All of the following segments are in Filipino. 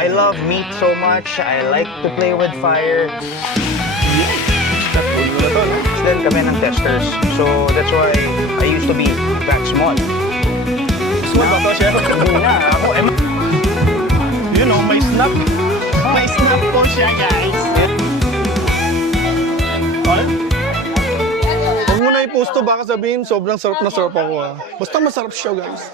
I love meat so much. I like to play with fire. Then kami ng testers. So that's why I used to be that small. Small ba to, chef? Hindi na. Ako, You know, may snap. May snap po siya, guys. Huwag mo na i-post to, baka sabihin sobrang sarap na sarap ako. Basta masarap siya, guys.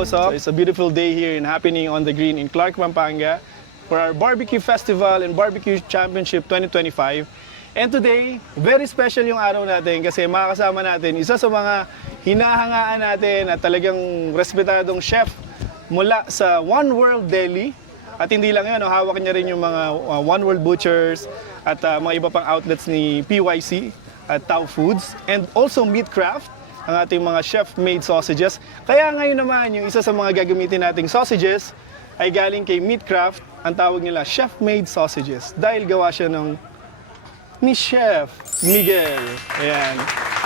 So it's a beautiful day here in Happening on the Green in Clark, Pampanga for our Barbecue Festival and Barbecue Championship 2025. And today, very special yung araw natin kasi makakasama natin isa sa mga hinahangaan natin at talagang respetadong chef mula sa One World Deli. At hindi lang yun, hawak niya rin yung mga One World Butchers at mga iba pang outlets ni PYC at Tao Foods and also Meatcraft, ang ating mga chef-made sausages. Kaya ngayon naman, yung isa sa mga gagamitin nating sausages ay galing kay Meatcraft. Ang tawag nila chef-made sausages dahil gawa siya ni Chef Miguel. Ayan,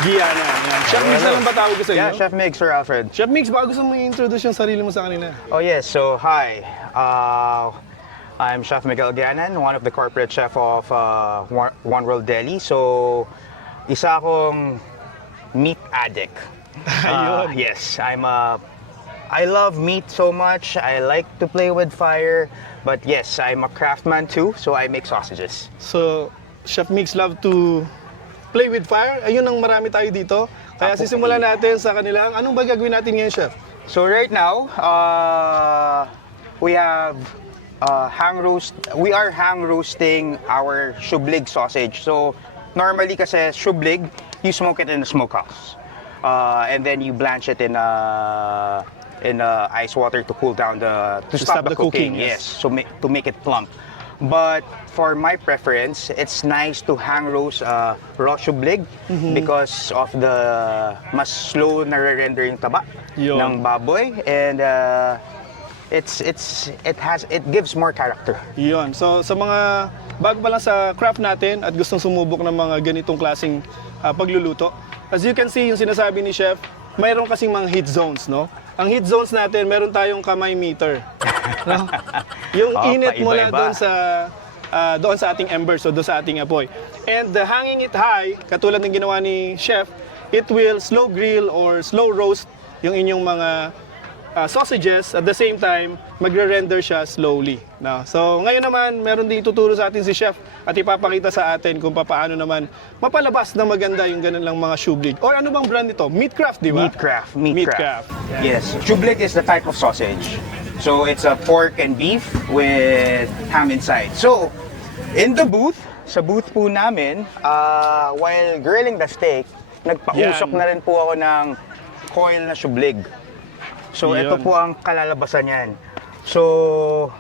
Giana. Ayan. Chef Mix na lang ba tawag ko sa inyo? Yeah, Chef Mix, Sir Alfred. Chef Mix, baka gusto mo i-introduce yung sarili mo sa kanila. Oh yes, so hi. I'm Chef Miguel Ganan, one of the corporate chef of One World Deli. So, isa akong meat addict. Ayun. Yes, I love meat so much. I like to play with fire. But yes, I'm a craftsman too, so I make sausages. So, Chef Mix love to play with fire. Ayun ang marami tayo dito. Kaya sisimulan natin sa kanila. Anong ba gagawin natin ngayon, Chef? So right now, we have hang roast. We are hang roasting our shublig sausage. So normally kasi shublig, you smoke it in the smokehouse, and then you blanch it in ice water to cool down to stop the cooking. Yes, so to make it plump. But for my preference, it's nice to hang roast raw shublig because of the mas slow na re-render yung taba Yun. ng baboy, and it gives more character. Yun. So, sa mga bago pa lang sa craft natin at gustong sumubok ng mga ganitong klaseng pagluluto, as you can see, yung sinasabi ni Chef, mayroon kasing mga heat zones, no? Ang heat zones natin, meron tayong kamay meter. No? Yung init mula doon sa ating embers, so doon sa ating apoy. And hanging it high, katulad ng ginawa ni Chef, it will slow grill or slow roast yung inyong mga sausages. At the same time, magre-render siya slowly. No? So ngayon naman, meron din ituturo sa atin si Chef at ipapakita sa atin kung paano naman mapalabas na maganda yung ganun lang mga shublig. Or ano bang brand ito? Meatcraft, di ba? Meatcraft. Yes, shublig is the type of sausage. So it's a pork and beef with ham inside. So in the booth, sa booth po namin, while grilling the steak, nagpausok na rin po ako ng coil na shublig. So ito po ang kalalabasan niyan. So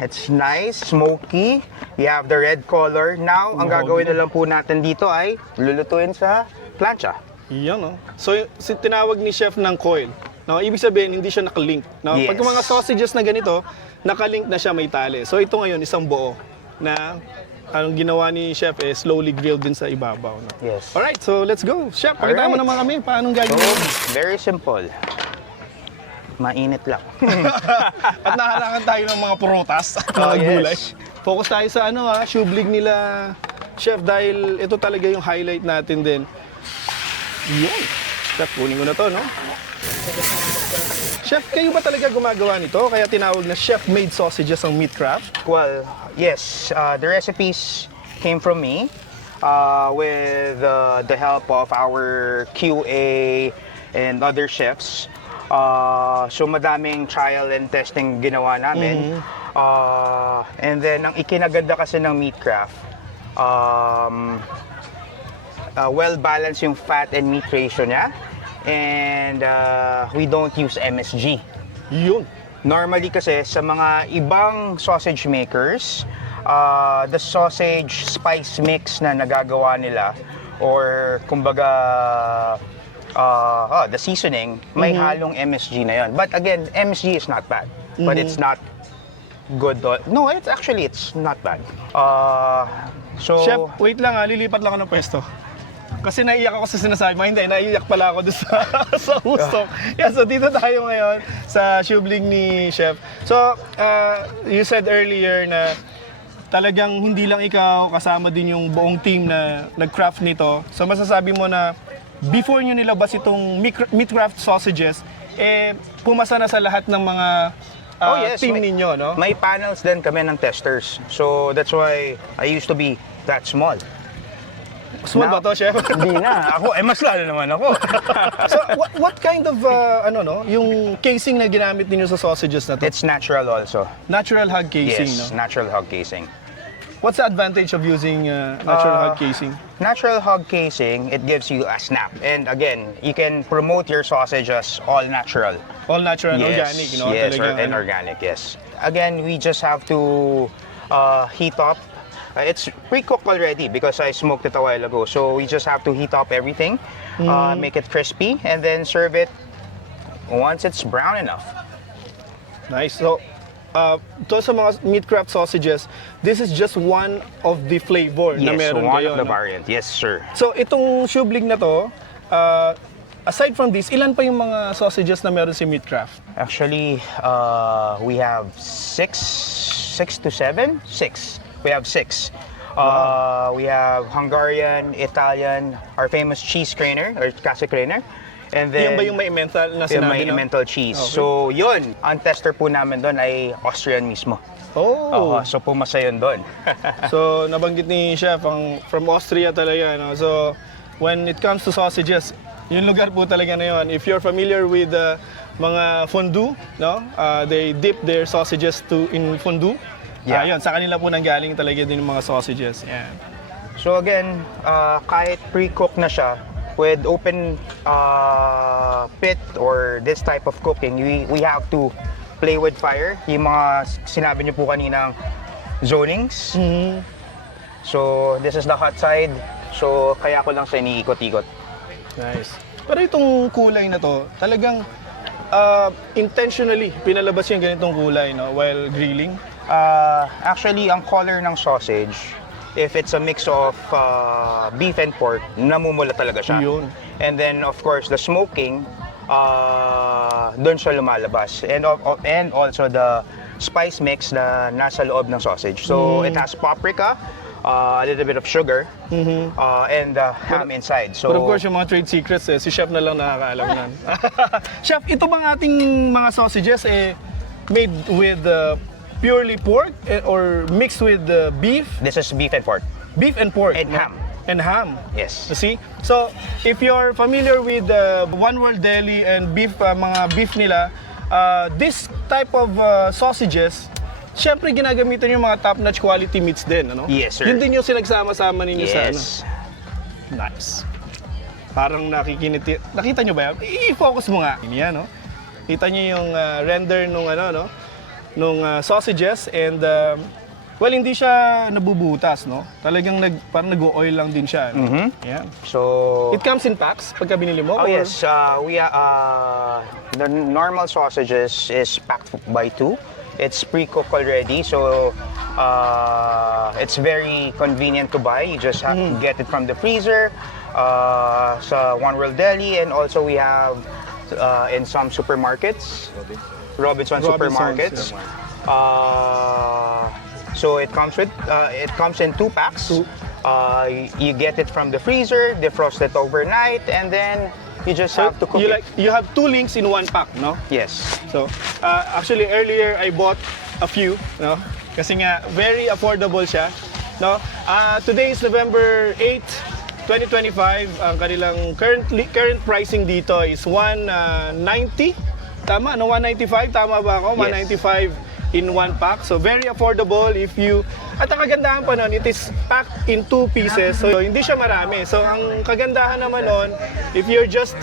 it's nice, smoky. You have the red color. Now, ang gagawin na lang po natin dito ay lulutuin sa plancha. Yan, no? So, tinawag ni Chef ng coil. No, ibig sabihin, hindi siya nakalink. No? Yes. Pag mga sausages na ganito, nakalink na siya may tali. So, ito ngayon, isang buo na anong ginawa ni Chef slowly grilled din sa ibabaw. No? Yes. Alright, so let's go. Chef, pakita mo naman kami paano So, gagawin. very simple. Mainit lang. At naharangan tayo ng mga prutas at mga gulay. Focus tayo sa shublig nila, Chef, dahil ito talaga yung highlight natin din. Yun. Chef, kunin ko na to, no? Chef, kayo ba talaga gumagawa nito? Kaya tinawag na chef-made sausages ang Meatcraft? Well, yes. The recipes came from me with the help of our QA and other chefs. So madaming trial and testing ginawa namin. And then, ang ikinaganda kasi ng Meatcraft, well-balanced yung fat and meat ratio niya. And we don't use MSG. Yun. Normally kasi sa mga ibang sausage makers, the sausage spice mix na nagagawa nila or kumbaga the seasoning, may halong MSG na yon. But again, MSG is not bad. But it's not good. No, it's not bad. So Chef, wait lang lilipat lang ako ng pwesto. Kasi naiyak ako sa sinasabi mo. Hindi, naiyak pala ako doon sa, sa usok. Yeah, so dito tayo ngayon sa Shubling ni Chef. So, you said earlier na talagang hindi lang ikaw, kasama din yung buong team na nag-craft nito. So masasabi mo na before nyo nilabas itong meat craft sausages, pumasa na sa lahat ng mga team ninyo, no? May panels din kami ng testers. So that's why I used to be that small. Small ba to, Chef? Hindi na. Ako, mas lalo naman ako. So, what kind of, yung casing na ginamit ninyo sa sausages na to? It's natural also. Natural hog casing, Yes, no? natural hog casing. What's the advantage of using natural hog casing? Natural hog casing, it gives you a snap. And again, you can promote your sausage as all natural. All natural and Yes, organic, no? yes, Talagang, and organic, yes. Again, we just have to heat up. It's pre-cooked already because I smoked it a while ago. So we just have to heat up everything, make it crispy, and then serve it once it's brown enough. Nice. So, to sa mga meat craft sausages, this is just one of the flavor na Yes, meron one kayo, of the no? variant. Yes, sir. So, itong Shubling na to, aside from this, ilan pa yung mga sausages na meron si meat craft? Actually, we have six to seven. We have six. We have Hungarian, Italian, our famous cheese crainer or kasi crainer. And then, Yan ba yung may emmental na yung sinabi, may no? emmental cheese. Okay. So, yun. Ang tester po namin doon ay Austrian mismo. Oh! So, pumasa yun doon. So, nabanggit ni Chef, from Austria talaga, no? So, when it comes to sausages, yung lugar po talaga na yun. If you're familiar with mga fondue, no? They dip their sausages in fondue. Yeah. Yun, sa kanila po nanggaling talaga din yung mga sausages. Yan. So again, kahit pre-cook na siya, with open pit or this type of cooking, we have to play with fire. Yung mga sinabi niyo po kaninang zonings. So this is the hot side. So kaya ko lang sa iniikot-ikot. Nice. Pero itong kulay na to, talagang intentionally pinalabas yung ganitong kulay, no, while grilling. Actually, ang color ng sausage, if it's a mix of beef and pork, namumula talaga siya. Yun. And then, of course, the smoking, doon siya lumalabas. And also the spice mix na nasa loob ng sausage. So, it has paprika, a little bit of sugar, and ham inside. So, But of course, yung mga trade secrets, si Chef na lang nakakaalam nan. Chef, ito bang ating mga sausages made with purely pork or mixed with beef? this is beef and pork. Beef and pork. And no? ham. And ham. Yes. You see? So, if you're familiar with One World Deli and beef, mga beef nila, this type of sausages, syempre ginagamitan yung mga top-notch quality meats din, ano? Yes, sir. Yun din yung sinagsama-sama ninyo sa ano. Yes. Nice. Parang nakikiniti. Nakita nyo ba yan? I-focus mo nga. Yan, no? Kita nyo yung render nung nung sausages and well, hindi siya nabubutas, no? Talagang parang nag-oil lang din siya. No? Yan. So, It comes in packs pagka binili mo? oh or- yes, the normal sausages is packed by 2. It's pre-cooked already, so it's very convenient to buy. You just have to get it from the freezer sa One World Deli, and also we have in some supermarkets, Robinsons supermarkets. So it comes in 2 packs. You get it from the freezer, defrost it overnight, and then you just have to cook it. You have 2 links in 1 pack, no? Yes. So, actually earlier I bought a few, no? Kasi nga very affordable siya, no? Today is November 8, 2025. Ang kanilang current pricing dito is 190. Tama, no? 195, tama ba ako? Yes. 195 in 1 pack. So very affordable if you... At ang kagandahan pa nun, it is packed in 2 pieces. So hindi siya marami. So ang kagandahan naman nun, if you're just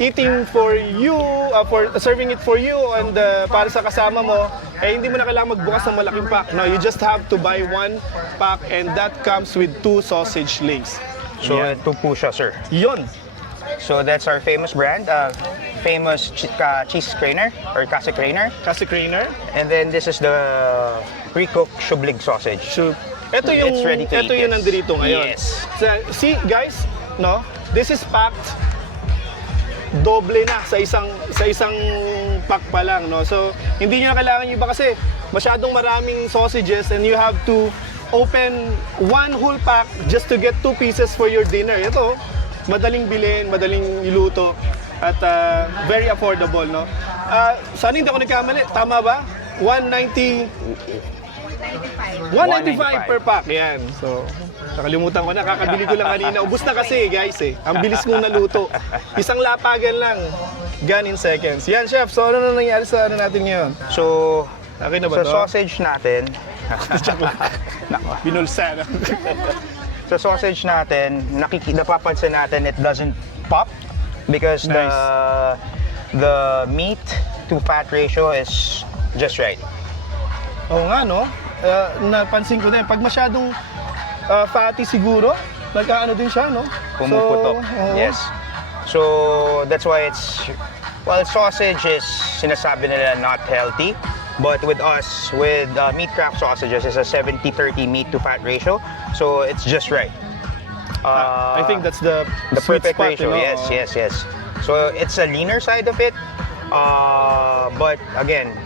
eating for you, for serving it for you and para sa kasama mo, hindi mo na kailangan magbukas ng malaking pack. No, you just have to buy 1 pack and that comes with 2 sausage links. So Yan. ito po siya, sir. Yun. So that's our famous brand, famous cheese crainer or kasi crainer. Kasi crainer. And then this is the pre-cooked Shublig sausage. So, ito yung It's ready to eat, ito yung yes. nandito ngayon. Yes. So, see guys, no? This is packed doble na sa isang pack pa lang, no? So, hindi niyo na kailangan yung iba kasi masyadong maraming sausages and you have to open one whole pack just to get 2 pieces for your dinner. Ito, madaling bilhin, madaling iluto at very affordable, no? Sana hindi ako nagkamali, tama ba? 195 per pack, yan. So, nakalimutan ko na, kakabili ko lang kanina. Ubus na kasi, guys, eh. Ang bilis kong naluto. Isang lapagan lang, gone in seconds. Yan, chef. So, ano na nangyari sa ano natin ngayon? So, Okay na ba sa to? sausage natin, Binulsa na. sa sausage natin, napapansin natin it doesn't pop because Nice. the meat to fat ratio is just right. Oo nga, no? Napansin ko din, pag masyadong fatty siguro, nagkaano din siya, no? Pumuputok. oo. Yes. So, that's why sausage is sinasabi nila not healthy. But with us, with Meatcraft sausages, it's a 70-30 meat to fat ratio. So, it's just right. I think that's the sweet perfect spot, ratio. you know? Yes. So, it's a leaner side of it. But again,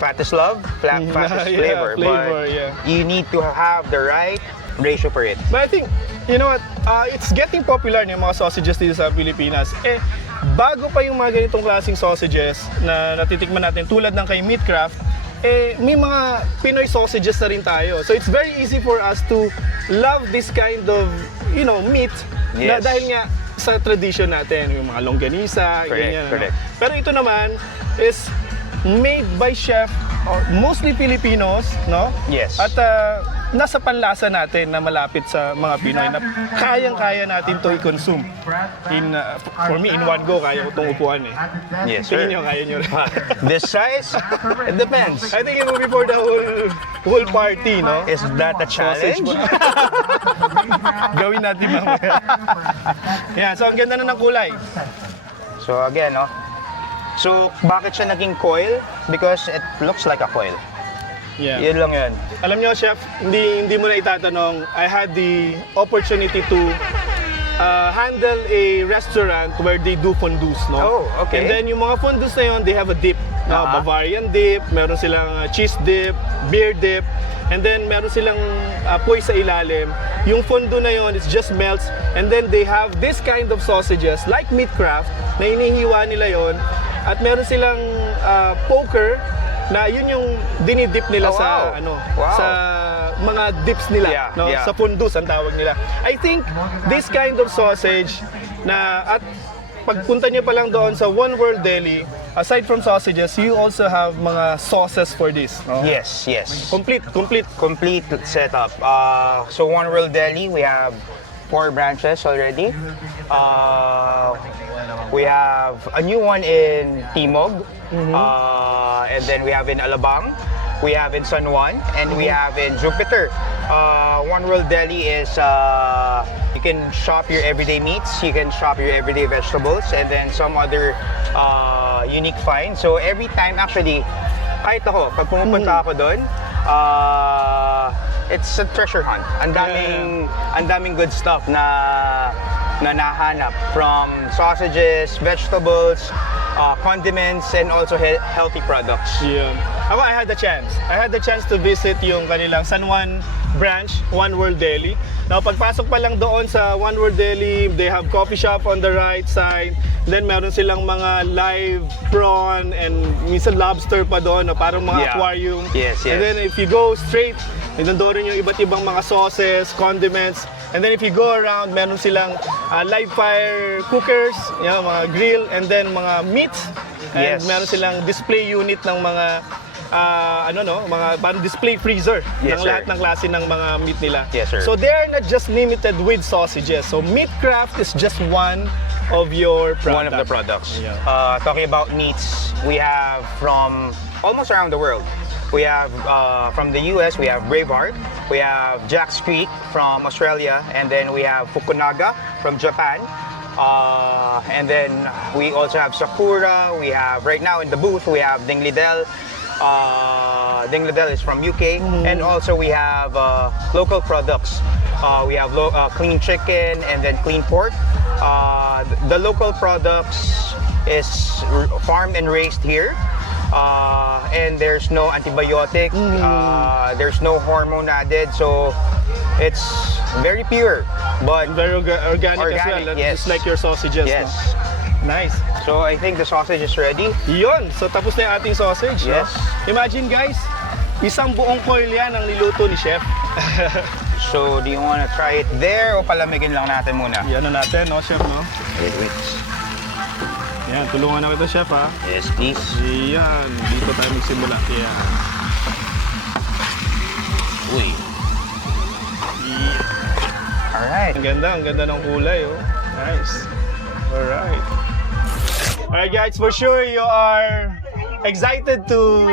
fat is love, fat is Yeah, flavor. flavor, But yeah. you need to have the right ratio for it. But I think, you know what, it's getting popular yung mga sausages dito sa Pilipinas. Bago pa yung mga ganitong klaseng sausages na natitikman natin tulad ng kay Meatcraft, may mga Pinoy sausages na rin tayo. So it's very easy for us to love this kind of, meat na Yes. dahil nga sa tradition natin, yung mga longganisa, ganyan. Correct. Pero ito naman is made by chef, mostly Filipinos, no? Yes. At nasa panlasa natin na malapit sa mga Pinoy na kayang-kaya natin to i-consume. For me, in one go, kaya ko itong upuan eh. Yes, sir. Tingin nyo, kaya nyo rin. This size, it depends. I think it will be for the whole party, no? Is that a challenge? Gawin natin mamaya. Yeah, so ang ganda na ng kulay. So again, so bakit siya naging coil? Because it looks like a coil. Yeah. Yun lang yun. Alam nyo, chef, hindi mo na itatanong, I had the opportunity to handle a restaurant where they do fondues, no? Oh, okay. And then yung mga fondues na yun, they have a dip. No? Bavarian dip, meron silang cheese dip, beer dip, and then meron silang apoy sa ilalim. Yung fondue na yun, it just melts, and then they have this kind of sausages, like Meatcraft, na inihiwa nila yun, at meron silang poker, na yun yung dinidip nila sa sa mga dips nila, Yeah. sa fondues ang tawag nila. I think this kind of sausage na at pagpunta niyo pa lang doon sa One World Deli, aside from sausages, you also have mga sauces for this, no? Yes. Complete. Complete setup. So One World Deli, we have 4 branches already. We have a new one in Timog, and then we have in Alabang, we have in San Juan, and we have in Jupiter. One World Deli is you can shop your everyday meats, you can shop your everyday vegetables, and then some other unique finds. So every time, actually, kahit ako, pag pumupunta ako doon, it's a treasure hunt. Ang daming good stuff na nahanap, from sausages, vegetables, condiments, and also healthy products. Yeah. Ako, I had the chance to visit yung kanilang San Juan branch, One World Deli. Now, pagpasok pa lang doon sa One World Deli, they have coffee shop on the right side. Then, meron silang mga live prawn and minsan lobster pa doon, no? Parang mga aquarium. Yes. And then, if you go straight, nandoon rin yung iba't ibang mga sauces, condiments. And then if you go around, meron silang live fire cookers, mga grill, and then mga meats. And meron silang display unit ng mga mga parang display freezer ng lahat ng klase ng mga meat nila. Yes, sir. So they are not just limited with sausages. So Meatcraft is just one of your products. One of the products. Yeah. Talking about meats, we have from almost around the world. We have from the US, we have Braveheart, we have Jack's Creek from Australia, and then we have Fukunaga from Japan. And then we also have Sakura. We have right now in the booth we have Ding Lidl. Ding Lidl is from UK, and also we have local products We have clean chicken and then clean pork. The local products is farmed and raised here. And there's no antibiotic, there's no hormone added, so it's very pure. But Very organic as well, yes. just like your sausages. yes, No? Nice. so I think the sausage is ready. Yun, so tapos na yung ating sausage. Yes. No? Imagine guys, isang buong coil yan ang niluto ni Chef. So do you want to try it there o palamigin lang natin muna? Yan na natin, no, Chef, no? Wait. Yan, tulungan na kita, Chef, ha? Yes, please. Yan, dito tayo magsimula. Yan. Uy. Alright. Ang ganda ng kulay, oh. Nice. Alright. Alright guys, for sure you are excited to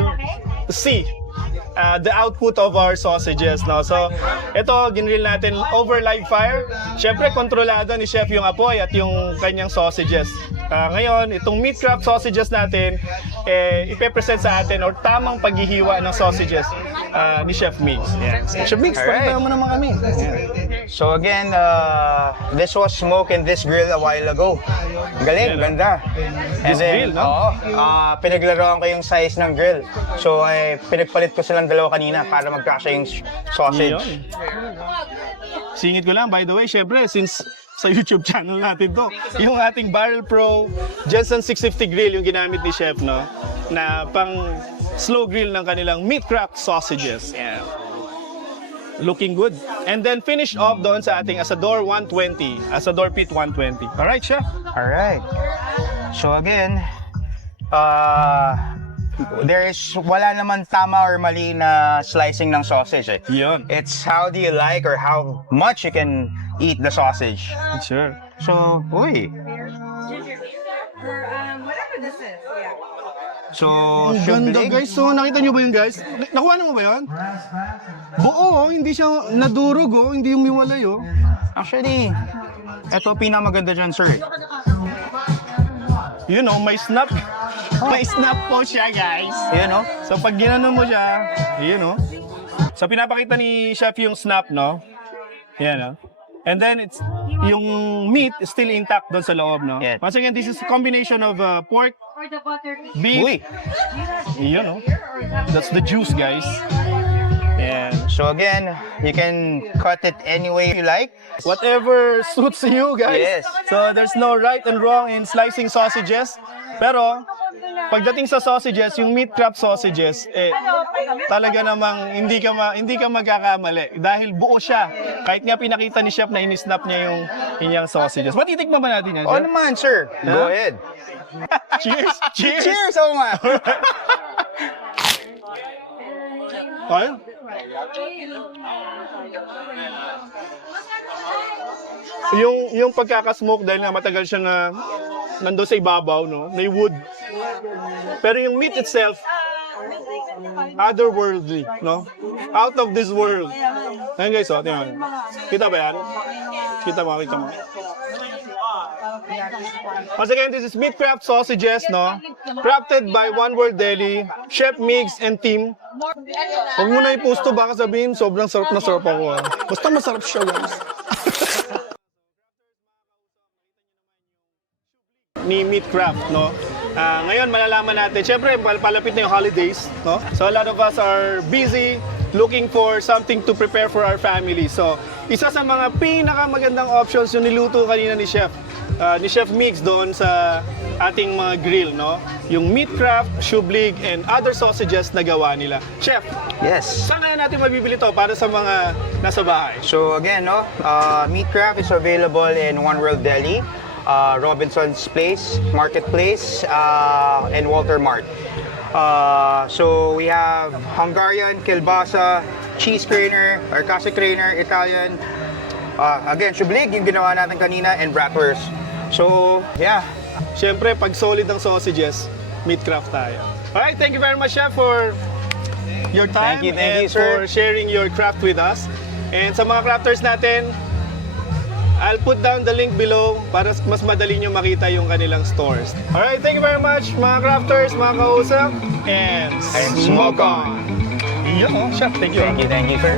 see the output of our sausages, no? So, ito, ginrill natin over live fire. Siyempre, kontrolado ni Chef yung apoy at yung kanyang sausages. Ngayon, itong meat craft sausages natin, ipe-present sa atin or tamang paghihiwa ng sausages ni Chef Migs. Yeah. Chef Migs, Alright. pakita mo naman kami. So again, this was smoked in this grill a while ago. Galing, ganda. And This grill, no? Oo, pinaglaruan ko yung size ng grill. So pinagpalit ko silang dalawa kanina para magkasya yung sausage. Yun. Singit ko lang, by the way, syempre, since sa YouTube channel natin to, yung ating Barrel Pro Jensen 650 grill yung ginamit ni Chef, no? Na pang slow grill ng kanilang meat craft sausages. Yeah. Looking good. And then finished off doon sa ating Asador 120, Asador Pit 120. Alright, Chef? Alright. So again, wala naman tama or mali na slicing ng sausage. Yun. It's how do you like or how much you can eat the sausage. Sure. So, uy. Whatever this is, yeah. So, Ang ganda, shublig. guys. So, nakita nyo ba yun, guys? Nakuha mo ba yun? Buo, oh. Hindi siya nadurog, oh. Hindi umiwalay, oh. Actually, ito pinamaganda dyan, sir. You know, may snap. May snap po siya, guys. Yun, no? So pag ginano mo siya, yun no. So pinapakita ni Chef yung snap, no? Yan, no? And then it's yung meat is still intact doon sa loob, no? Yeah. Once again, this is a combination of pork, Or the butter. beef, Uy. yun no. That's the juice, guys. And So again, you can cut it any way you like. whatever suits you, guys. Yes. So there's no right and wrong in slicing sausages. Pero pagdating sa sausages, yung meat craft sausages, talaga namang hindi ka magkakamali dahil buo siya. Kahit nga pinakita ni Chef na inisnap niya yung inyang sausages. Matitikman ba natin yan, Oh Chef? naman, sir. Go ahead. Cheers! Cheers! Cheers, Oma! Okay. Yung pagkakasmoke dahil nga matagal siya na nandoon sa ibabaw, no? May wood. Pero yung meat itself, otherworldly, no? Out of this world. Ayan guys, oh, tingnan mo. Kita ba yan? Kita mo. Once again, this is meat craft sausages, no? Crafted by One World Deli, Chef Migs and team. Huwag mo na ipusto, baka sabihin, sobrang sarap na sarap ako. Ah. Basta masarap siya, guys. Ni Meat Craft, no? Ngayon, malalaman natin, syempre, palapit na yung holidays, no? So, a lot of us are busy looking for something to prepare for our family. So, isa sa mga pinakamagandang options yung niluto kanina ni Chef Migs doon sa ating mga grill, no? Yung Meat Craft, shublig, and other sausages na gawa nila. Chef, Yes. saan kaya natin mabibili to para sa mga nasa bahay? So again, no, Meat Craft is available in One World Deli, Robinson's Place, Marketplace, and Walter Mart. So we have Hungarian, kielbasa, cheese craner, or kasi craner, Italian. Again, shublig, yung ginawa natin kanina, and bratwurst. So, yeah. Siyempre, pag solid ang sausages, Meat Craft tayo. Alright, thank you very much, Chef, for your time Thank you, and sir. for sharing your craft with us. And sa mga crafters natin, I'll put down the link below para mas madali nyo makita yung kanilang stores. Alright, thank you very much, mga crafters, mga kausap, and And smoke on. Yun, oh, Chef, thank you. Thank you, sir.